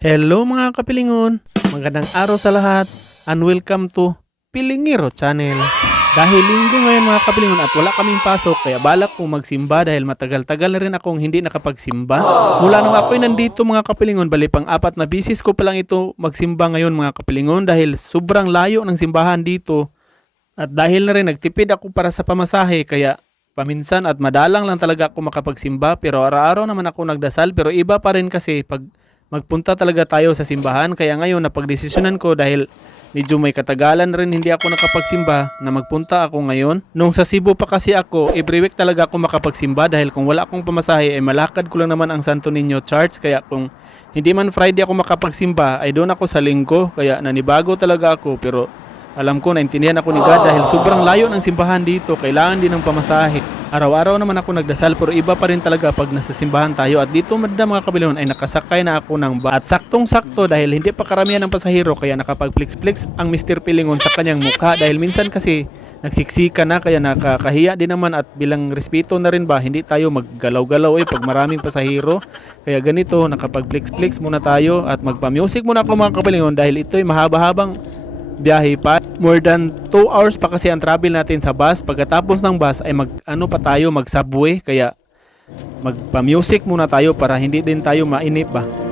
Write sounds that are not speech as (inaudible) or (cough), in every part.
Hello mga kapilingon! Magandang araw sa lahat and welcome to Pilingiro Channel. Dahil linggo ngayon mga kapilingon at wala kaming pasok kaya balak kong magsimba dahil matagal-tagal na rin akong hindi nakapagsimba. Mula nung ako'y nandito mga kapilingon, bali pang apat na bisis ko pa lang ito magsimba ngayon mga kapilingon dahil sobrang layo ng simbahan dito. At dahil na rin nagtipid ako para sa pamasahe kaya paminsan at madalang lang talaga ako makapagsimba pero araw-araw naman ako nagdasal pero iba pa rin kasi pag magpunta talaga tayo sa simbahan kaya ngayon napagdesisyonan ko dahil medyo may katagalan rin hindi ako nakapagsimba na magpunta ako ngayon. Nung sa Cebu pa kasi ako, every week talaga ako makapagsimba dahil kung wala akong pamasahe ay malakad ko lang naman ang Santo Niño Church kaya kung hindi man Friday ako makapagsimba ay doon ako sa linggo kaya nanibago talaga ako pero alam ko, naintindihan ako ni God dahil sobrang layo ng simbahan dito, kailangan din ng pamasahe. Araw-araw naman ako nagdasal pero iba pa rin talaga pag nasa simbahan tayo at dito madda mga kabilon ay nakasakay na ako ng bus. At saktong-sakto dahil hindi pa karamihan ng pasahero kaya nakapag-flex-flex ang Mr. Pilingon sa kanyang mukha dahil minsan kasi nagsiksika na kaya nakakahiya din naman at bilang respeto na rin ba hindi tayo maggalaw-galaw eh pag maraming pasahero kaya ganito nakapag-flex-flex muna tayo at magpa-music muna ako mga kapilingon dahil ito ay mahaba-habang biyahe pa. More than 2 hours pa kasi ang travel natin sa bus. Pagkatapos ng bus ay mag ano pa tayo mag subway kaya magpa-music muna tayo para hindi din tayo mainip ba.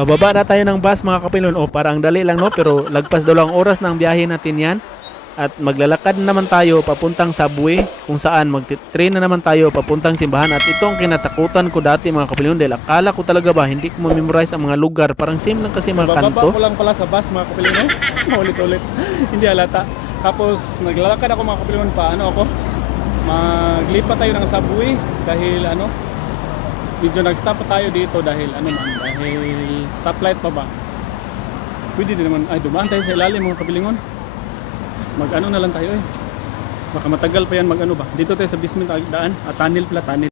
Bababa na tayo ng bus mga kapilon. O parang dali lang no pero lagpas daw lang oras ng biyahe natin yan. At maglalakad naman tayo papuntang subway kung saan magtitrain na naman tayo papuntang simbahan. At ito ang kinatakutan ko dati mga kapilon dahil akala ko talaga ba hindi ko ma-memorize ang mga lugar. Parang same lang kasi mga Bababa kanto. ko lang pala sa bus mga kapilino. (laughs) Ulit-ulit. Hindi halata. Tapos naglalakad ako mga kapilino pa ano ako. Maglipat tayo ng subway dahil ano medyo nag-stop tayo dito dahil ano man dahil stoplight pa ba. Pwede din naman ay dumaan tayo sa ilalim mga kapilingon. Mag ano na lang tayo eh. Baka matagal pa yan mag ano ba. Dito tayo sa basement daan at tunnel pala tunnel.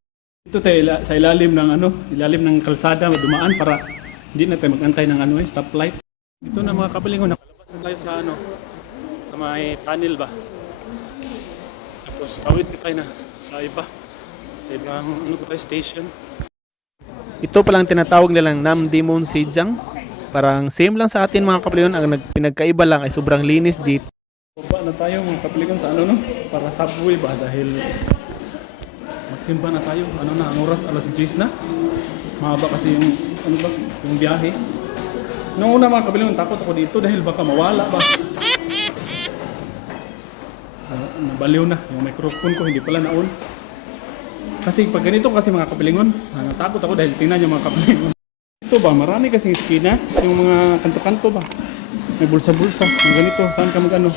Dito tayo ila- sa ilalim ng ano, ilalim ng kalsada dumaan para hindi na tayo magantay ng ano eh, stoplight. Ito na mga kapilingon, nakalabas na tayo sa ano, sa may tunnel ba. Tapos tawid tayo na sa iba, sa ibang ano ba station. Ito palang tinatawag nilang Namdimon Sijang. Parang same lang sa atin mga kapilyon. Ang nag- pinagkaiba lang ay sobrang linis dito. Baba na tayo mga kapilingon sa ano no? Para subway ba? Dahil magsimba na tayo. Ano na, ang oras alas 10 na. Mahaba kasi yung, ano ba, yung biyahe. Noong una mga kapilingon, takot ako dito dahil baka mawala ba. Ah, nabaliw na. Yung microphone ko hindi pala naon. Kasi pag ganito kasi mga kapilingon, ah, natakot ako dahil tingnan yung mga kapilingon. Ito ba, marami kasing skina, yung mga kanto-kanto ba. May bulsa-bulsa, yung ganito, saan ka mag-ano.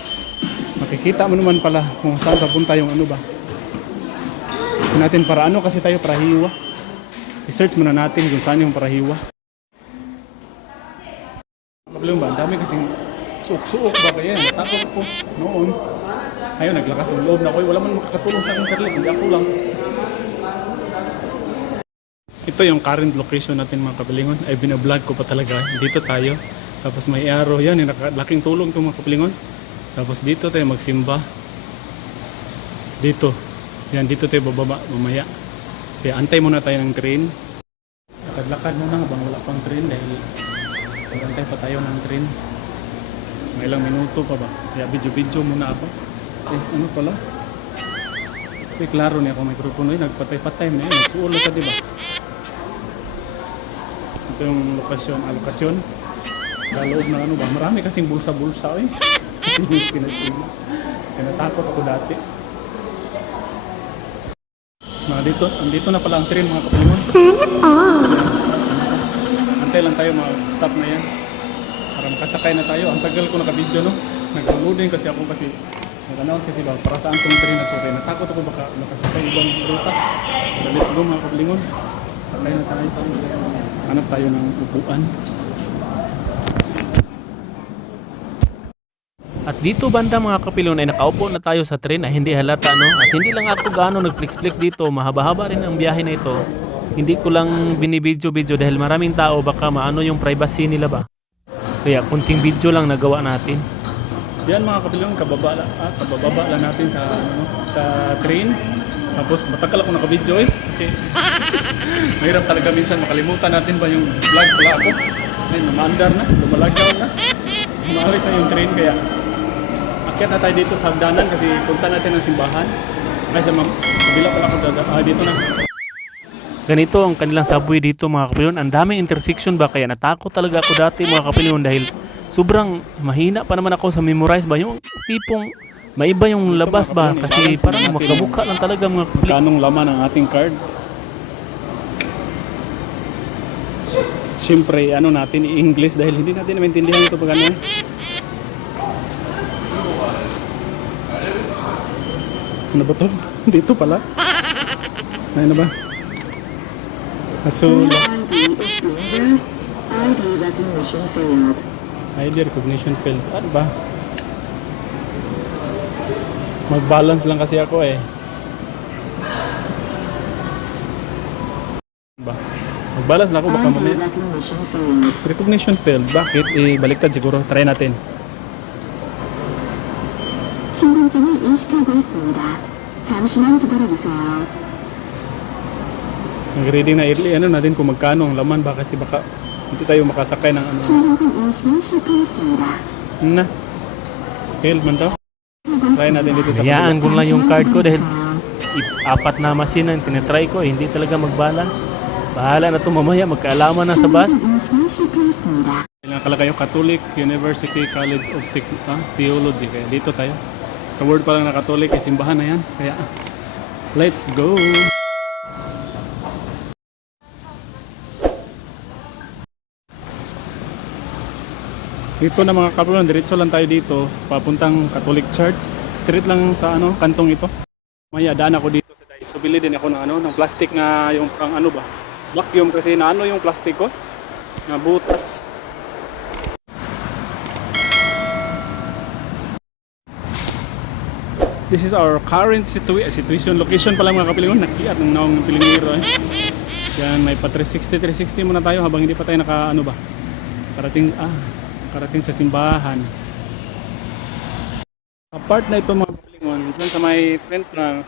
Makikita mo naman pala kung saan papunta yung ano ba. Natin para ano kasi tayo para hiwa. I-search muna natin kung saan yung para hiwa. Kapilingon ba, ang dami kasing suok-suok ba kaya. Natakot ako noon. Ayun, naglakas ng loob na ako. Wala man makakatulong sa akin sarili, hindi ako lang. Ito yung current location natin mga kapilingon. Ay binablog ko pa talaga. Dito tayo. Tapos may arrow yan. Yung laking tulong itong mga kapilingon. Tapos dito tayo magsimba. Dito. Yan, dito tayo bababa mamaya. Kaya antay muna tayo ng train. Lakad-lakad muna habang wala pang train dahil antay pa tayo ng train. May ilang minuto pa ba? Kaya video-video muna ako. Eh, ano pala? Eh, klaro niya kung microphone eh. Nagpatay-patay na yun. Nagsuol ka, di ba? Ito yung lokasyon, ah, lokasyon. Sa loob ng ano ba? Marami kasing bulsa-bulsa eh. (laughs) Yung pinasila. Kaya natakot ako dati. Mga dito, andito na pala ang train mga kapatid. Antay lang tayo mga stop na yan. Para makasakay na tayo. Ang tagal ko naka-video no. Nag-loading kasi ako kasi nag-announce kasi ba para saan tong train na to. Kaya natakot ako baka makasakay ibang ruta. So, let's go mga kaplingon. Sakay na tayo. Hanap tayo ng upuan. At dito banda mga kapilon ay nakaupo na tayo sa train na hindi halata no. At hindi lang ako gaano nagflex-flex dito, mahaba-haba rin ang biyahe na ito. Hindi ko lang binibidyo-video dahil maraming tao baka maano yung privacy nila ba. Kaya kunting video lang nagawa natin. Yan mga kapilyon, kababa, la- ah, kabababa lang natin sa ano, sa train. Tapos matagal ako naka-video eh. Kasi mahirap talaga minsan makalimutan natin ba yung vlog pala ako. Ay, namandar na, lumalagaw na. Umalis na yung train kaya akyat na tayo dito sa hagdanan kasi punta natin ang simbahan. Ay, sa kabila pala ako dada. Ah, dito na. Ganito ang kanilang subway dito mga kapilyon. Ang daming intersection ba kaya natakot talaga ako dati mga kapilyon dahil sobrang mahina pa naman ako sa memorize ba. Yung tipong maiba yung labas ba kasi parang magkamukha lang talaga mga kapilyon. Kanong laman ang ating card. Siyempre, ano natin, i-English dahil hindi natin maintindihan ito pag ano eh. Ano ba to? (laughs) Dito pala. Ano ba? Aso. ID recognition failed. ID recognition failed. Ano ba? Mag-balance lang kasi ako eh. Ano ba? Mag-balance lang ako baka ID mamaya. recognition failed. Recognition failed. Bakit? Eh, baliktad siguro. Try natin. 신분증을 인식하고 있습니다. 잠시만 기다려주세요. Nag-reading na early. Ano natin kung magkano ang laman ba? Kasi baka hindi tayo makasakay ng ano. 신분증 인식을 실패했습니다. Na. Failed man daw. Try natin dito sa Hayaan ko lang yung card ko dahil apat na machine ang tinatry ko. Eh, hindi talaga mag-balance. Bahala na ito mamaya. Magkaalaman na sa bus. Nakalagay yung Catholic University College of Te ah, Theology. Kaya dito tayo. Sa word pa lang na Catholic, eh, simbahan na yan. Kaya, let's go! Dito na mga kapulon, diretso lang tayo dito, papuntang Catholic Church. Street lang sa ano, kantong ito. Maya, daan ako dito sa Daiso. Bili din ako ng ano, ng plastic na yung pang ano ba? Vacuum kasi na ano yung plastic ko? Na butas. This is our current situa- situation. Location pa lang mga kapilingon. Nakiat ng naong pilingiro eh. Yan, may pa 360, 360 muna tayo habang hindi pa tayo naka ano ba. Karating, ah, karating sa simbahan. Sa part na ito mga kapilingon, dyan sa may tent na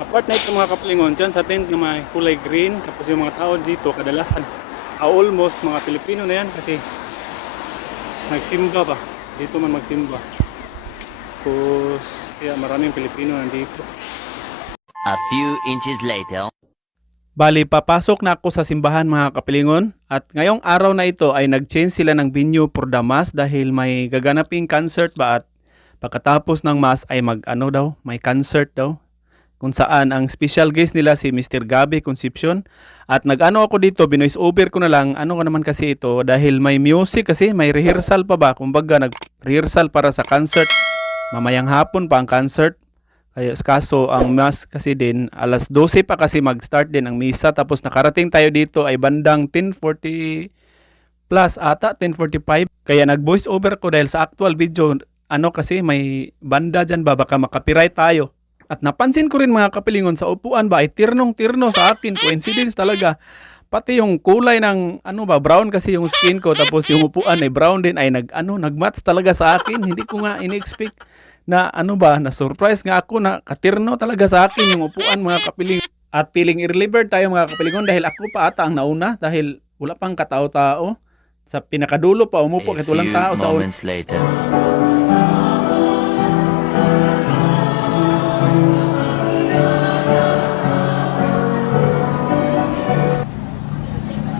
sa part na ito mga kapilingon, dyan sa tent na may kulay green, tapos yung mga tao dito, kadalasan, ah, almost mga Pilipino na yan kasi nagsimba ba. dito man magsimba. Tapos, kaya maraming Pilipino nandito. A few inches later. Bali, papasok na ako sa simbahan mga kapilingon. At ngayong araw na ito ay nag-change sila ng venue for the mass dahil may gaganaping concert ba at pagkatapos ng mass ay mag-ano daw, may concert daw. Kung saan ang special guest nila si Mr. Gabi Concepcion. At nag-ano ako dito, binoise over ko na lang, ano ko naman kasi ito dahil may music kasi, may rehearsal pa ba, kumbaga nag-rehearsal para sa concert, mamayang hapon pa ang concert, kaya kaso ang mass kasi din alas 12 pa kasi mag-start din ang misa. Tapos nakarating tayo dito ay bandang 10:40 plus ata 10:45 kaya nag-voice over ko dahil sa actual video ano kasi may banda diyan ba? Baka makapiright tayo. At napansin ko rin mga kapilingon sa upuan ba ay tirnong-tirno sa akin? Coincidence talaga. Pati yung kulay ng ano ba brown kasi yung skin ko. Tapos yung upuan ay brown din ay nag ano nagmatch talaga sa akin. Hindi ko nga ini-expect na ano ba, na surprise nga ako na katirno talaga sa akin yung upuan mga kapiling. At feeling irrelieved tayo mga kapilingon dahil ako pa ata ang nauna dahil wala pang katao-tao. Sa pinakadulo pa umupo kahit walang tao sa moments later.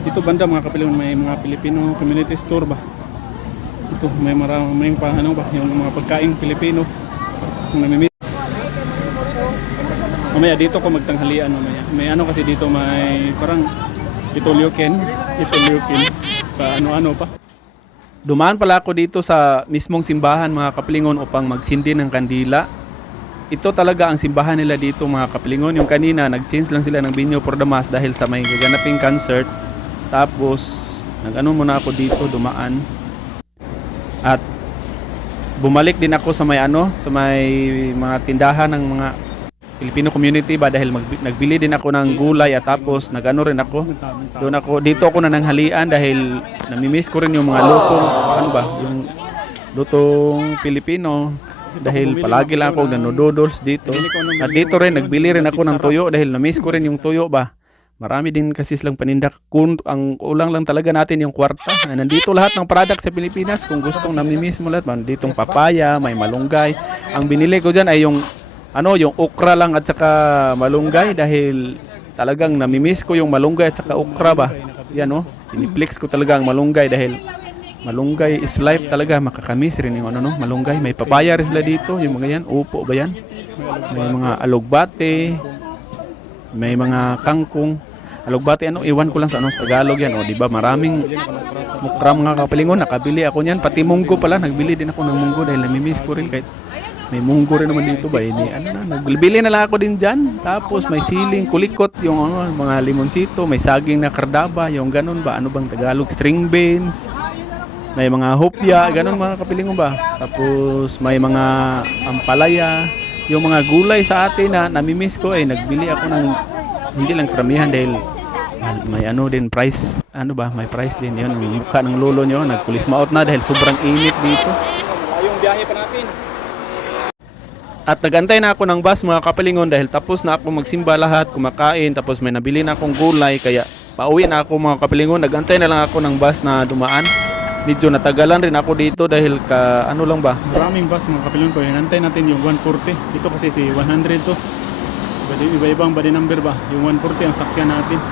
Dito banda mga kapilingon may mga Filipino community store ba? Ito may maraming pa ano ba yung mga pagkaing Filipino yung namimit. Mamaya dito ko magtanghalian mamaya. May ano kasi dito may parang itulyukin, itulyukin pa ano-ano pa. Dumaan pala ako dito sa mismong simbahan mga kapilingon upang magsindi ng kandila. Ito talaga ang simbahan nila dito mga kapilingon. Yung kanina nag-change lang sila ng venue for mass dahil sa may gaganaping concert. Tapos nag-ano muna ako dito dumaan. At bumalik din ako sa may ano, sa may mga tindahan ng mga Filipino community ba dahil magbi- nagbili din ako ng gulay at tapos nag-ano rin ako. Doon ako dito ako nananghalian dahil namimiss ko rin yung mga lutong ano ba, yung lutong Pilipino dahil palagi lang ako nanodoodles dito. At dito rin nagbili rin ako ng tuyo dahil namiss ko rin yung tuyo ba. Marami din kasi silang panindak. Kung ang ulang lang talaga natin yung kwarta. Nandito lahat ng product sa Pilipinas. Kung gustong namimiss mo lahat, nanditong papaya, may malunggay. Ang binili ko dyan ay yung ano, yung okra lang at saka malunggay dahil talagang namimiss ko yung malunggay at saka okra ba. Yan oh, piniplex ko talaga ang malunggay dahil malunggay is life talaga. Makakamiss rin yung ano no, malunggay. May papaya rin sila dito, yung mga yan. Upo ba yan? May mga alugbate, may mga kangkong. Alugbate ano, iwan ko lang sa ano Tagalog yan. O, di ba? Maraming mukra mga kapalingon. Nakabili ako niyan. Pati munggo pala. Nagbili din ako ng munggo dahil namimiss ko rin kahit may munggo rin naman dito ba? Hindi, ano na, nagbili na lang ako din dyan. Tapos may siling, kulikot, yung ano, mga limonsito, may saging na kardaba, yung ganun ba? Ano bang Tagalog? String beans, may mga hopya, ganun mga kapilingon ba? Tapos may mga ampalaya, yung mga gulay sa atin na namimiss ko ay nagbili ako ng hindi lang karamihan dahil may- ano din price ano ba may price din yun ang mukha ng lolo nyo nagkulis maot na dahil sobrang init dito Yung biyahe pa natin. At nagantay na ako ng bus mga kapalingon dahil tapos na ako magsimba lahat, kumakain, tapos may nabili na akong gulay kaya pauwi na ako mga kapalingon. Nagantay na lang ako ng bus na dumaan. Medyo natagalan rin ako dito dahil ka ano lang ba? Maraming bus mga kapilingon ko. Hinantay natin yung 140. Dito kasi si 100 to. Badi, iba-ibang body number ba? Yung 140 ang sakyan natin.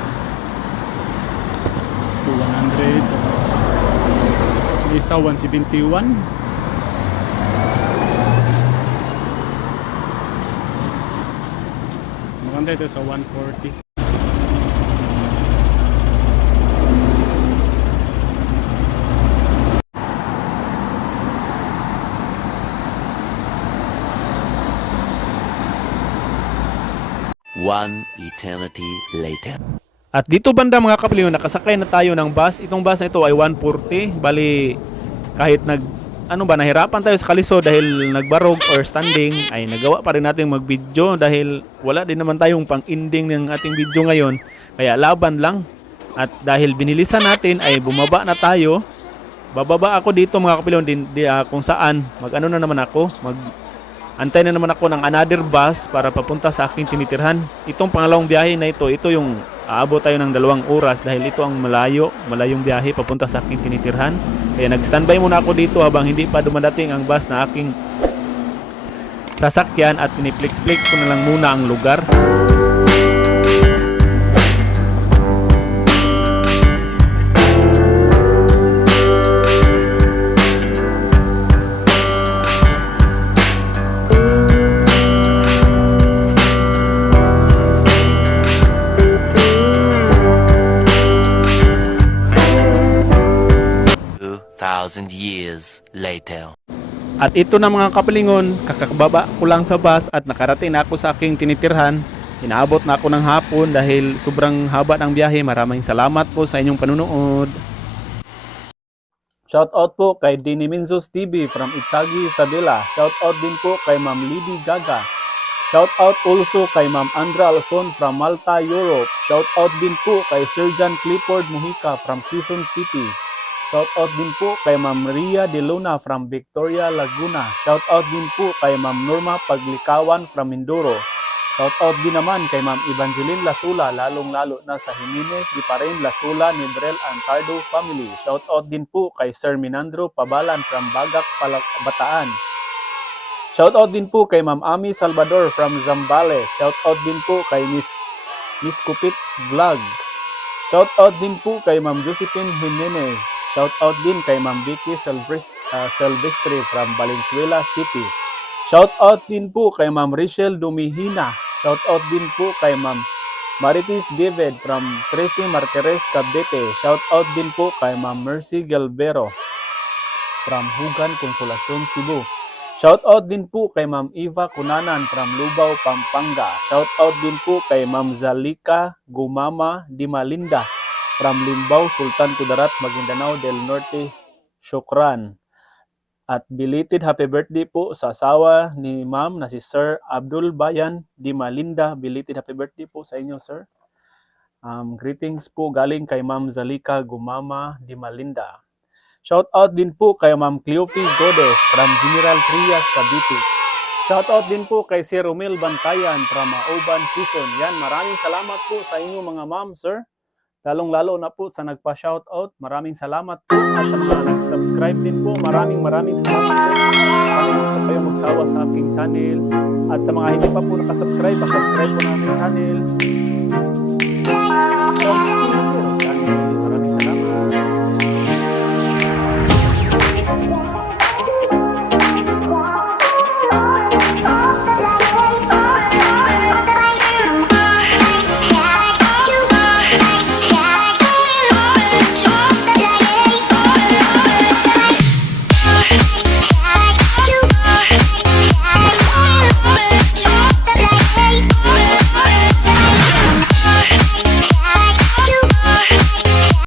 So 100 tapos isa 171. Maganda ito sa 140. One eternity later. At dito banda mga kapalingon, nakasakay na tayo ng bus. Itong bus na ito ay 140. Bali kahit nag ano ba nahirapan tayo sa kaliso dahil nagbarog or standing ay nagawa pa rin natin mag-video dahil wala din naman tayong pang-ending ng ating video ngayon. Kaya laban lang. At dahil binilisan natin ay bumaba na tayo. Bababa ako dito mga kapilon din di, ah, kung saan mag-ano na naman ako, mag antay na naman ako ng another bus para papunta sa aking tinitirhan. Itong pangalawang biyahe na ito, ito yung aabot tayo ng dalawang oras dahil ito ang malayo, malayong biyahe papunta sa aking tinitirhan. Kaya nag-standby muna ako dito habang hindi pa dumadating ang bus na aking sasakyan at piniplex-plex ko na lang muna ang lugar. Later. At ito na mga kapalingon, kakababa ko lang sa bus at nakarating na ako sa aking tinitirhan. Inaabot na ako ng hapon dahil sobrang haba ng biyahe. Maraming salamat po sa inyong panunood. Shout out po kay Dini Minzos TV from Itagi, Isabela. Shout out din po kay Ma'am Libby Gaga. Shout out also kay Ma'am Andra Alson from Malta, Europe. Shout out din po kay Sir John Clifford Mujica from Quezon City. Shout out din po kay Ma'am Maria De Luna from Victoria, Laguna. Shout out din po kay Ma'am Norma Paglikawan from Mindoro. Shout out din naman kay Ma'am Evangeline Lasula, lalong-lalo na sa Jimenez di Parin Lasula Nebrel Antardo family. Shout out din po kay Sir Minandro Pabalan from Bagak, Bataan. Shout out din po kay Ma'am Ami Salvador from Zambales. Shout out din po kay Miss Miss Kupit Vlog. Shout out din po kay Ma'am Josephine Jimenez. Shout out din kay Ma'am Vicky Silvestre, uh, Silvestre from Valenzuela City. Shout out din po kay Ma'am Rachel Dumihina. Shout out din po kay Ma'am Maritis David from Tracy Marquez Cavite. Shout out din po kay Ma'am Mercy Galvero from Hugan Consolacion Cebu. Shout out din po kay Ma'am Eva Kunanan from Lubao, Pampanga. Shout out din po kay Ma'am Zalika Gumama Dimalinda from Limbao, Sultan Kudarat, Maguindanao del Norte, Shukran. At belated happy birthday po sa asawa ni Ma'am na si Sir Abdul Bayan Dimalinda. Belated happy birthday po sa inyo, Sir. Um, greetings po galing kay Ma'am Zalika Gumama Dimalinda. Shout out din po kay Ma'am Cleophie Godes from General Trias, Cavite. Shout out din po kay Sir Romel Bantayan from Auban, Quezon. Yan, maraming salamat po sa inyo mga ma'am, sir. Lalong-lalo na po sa nagpa-shout out. Maraming salamat po at sa mga nag-subscribe din po. Maraming maraming salamat po. Sana po kayo magsawa sa aking channel. At sa mga hindi pa po nakasubscribe, pa-subscribe po na aking channel.